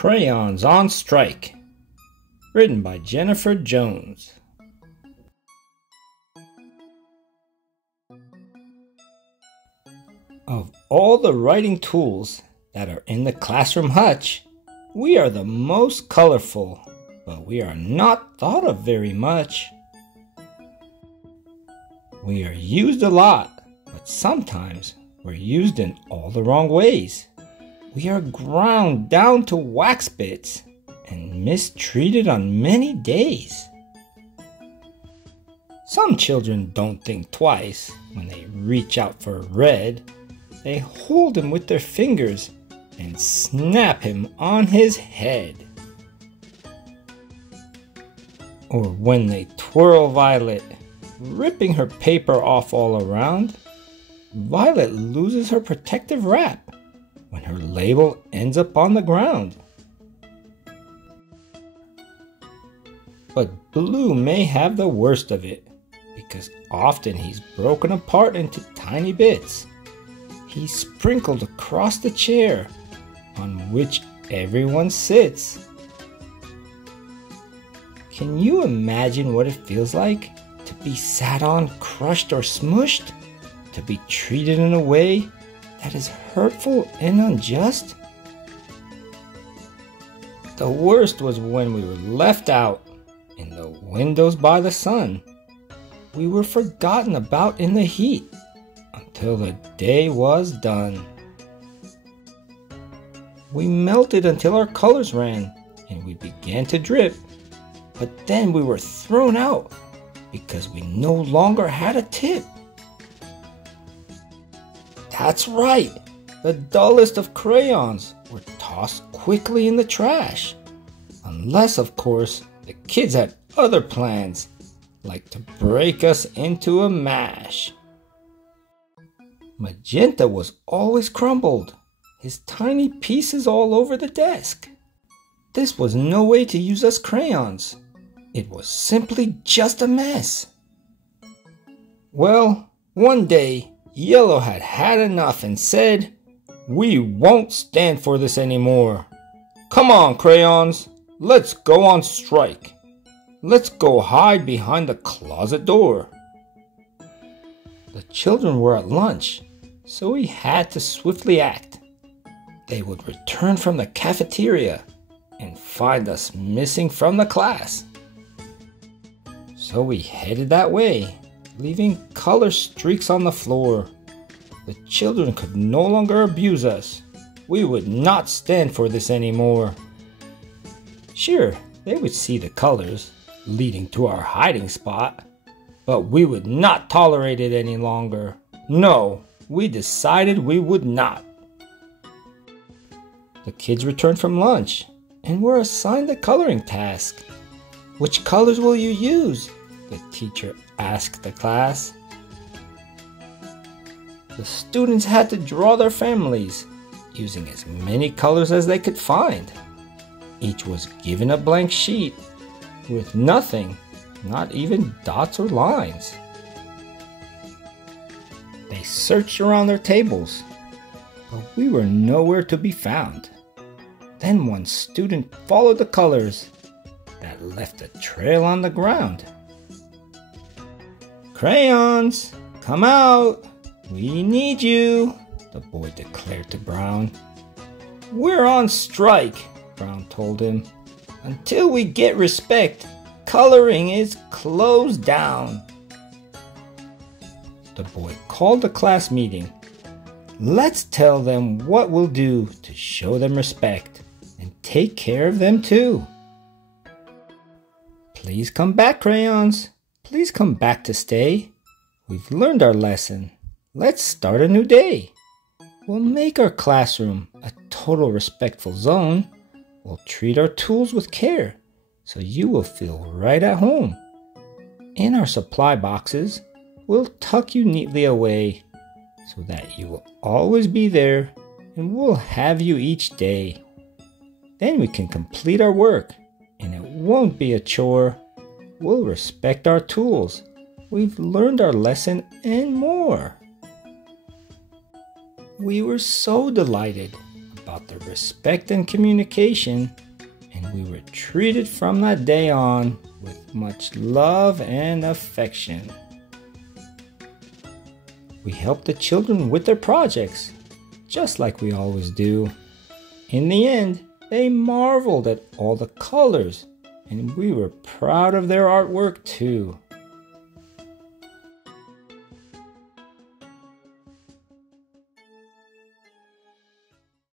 Crayons on Strike, written by Jennifer Jones. Of all the writing tools that are in the classroom hutch, we are the most colorful, but we are not thought of very much. We are used a lot, but sometimes we're used in all the wrong ways. We are ground down to wax bits and mistreated on many days. Some children don't think twice when they reach out for red. They hold him with their fingers and snap him on his head. Or when they twirl Violet, ripping her paper off all around, Violet loses her protective wrap when her label ends up on the ground. But Blue may have the worst of it, because often he's broken apart into tiny bits. He's sprinkled across the chair on which everyone sits. Can you imagine what it feels like to be sat on, crushed, or smushed? To be treated in a way that is hurtful and unjust? The worst was when we were left out in the windows by the sun. We were forgotten about in the heat until the day was done. We melted until our colors ran and we began to drip, but then we were thrown out because we no longer had a tip. That's right, the dullest of crayons were tossed quickly in the trash. Unless, of course, the kids had other plans, like to break us into a mash. Magenta was always crumbled, his tiny pieces all over the desk. This was no way to use us crayons. It was simply just a mess. Well, one day, Yellow had had enough and said, "We won't stand for this anymore. Come on, crayons, let's go on strike. Let's go hide behind the closet door." The children were at lunch, so we had to swiftly act. They would return from the cafeteria and find us missing from the class. So we headed that way, leaving color streaks on the floor. The children could no longer abuse us. We would not stand for this anymore. Sure, they would see the colors leading to our hiding spot, but we would not tolerate it any longer. No, we decided we would not. The kids returned from lunch and were assigned the coloring task. "Which colors will you use?" the teacher asked the class. The students had to draw their families using as many colors as they could find. Each was given a blank sheet with nothing, not even dots or lines. They searched around their tables, but we were nowhere to be found. Then one student followed the colors that left a trail on the ground. "Crayons, come out! We need you," the boy declared to Brown. "We're on strike," Brown told him. "Until we get respect, coloring is closed down." The boy called a class meeting. "Let's tell them what we'll do to show them respect and take care of them too. Please come back, crayons. Please come back to stay. We've learned our lesson. Let's start a new day. We'll make our classroom a total respectful zone. We'll treat our tools with care so you will feel right at home. In our supply boxes, we'll tuck you neatly away so that you will always be there, and we'll have you each day. Then we can complete our work and it won't be a chore. We'll respect our tools. We've learned our lesson and more." We were so delighted about taught their respect and communication, and we were treated from that day on with much love and affection. We helped the children with their projects, just like we always do. In the end, they marveled at all the colors, and we were proud of their artwork too.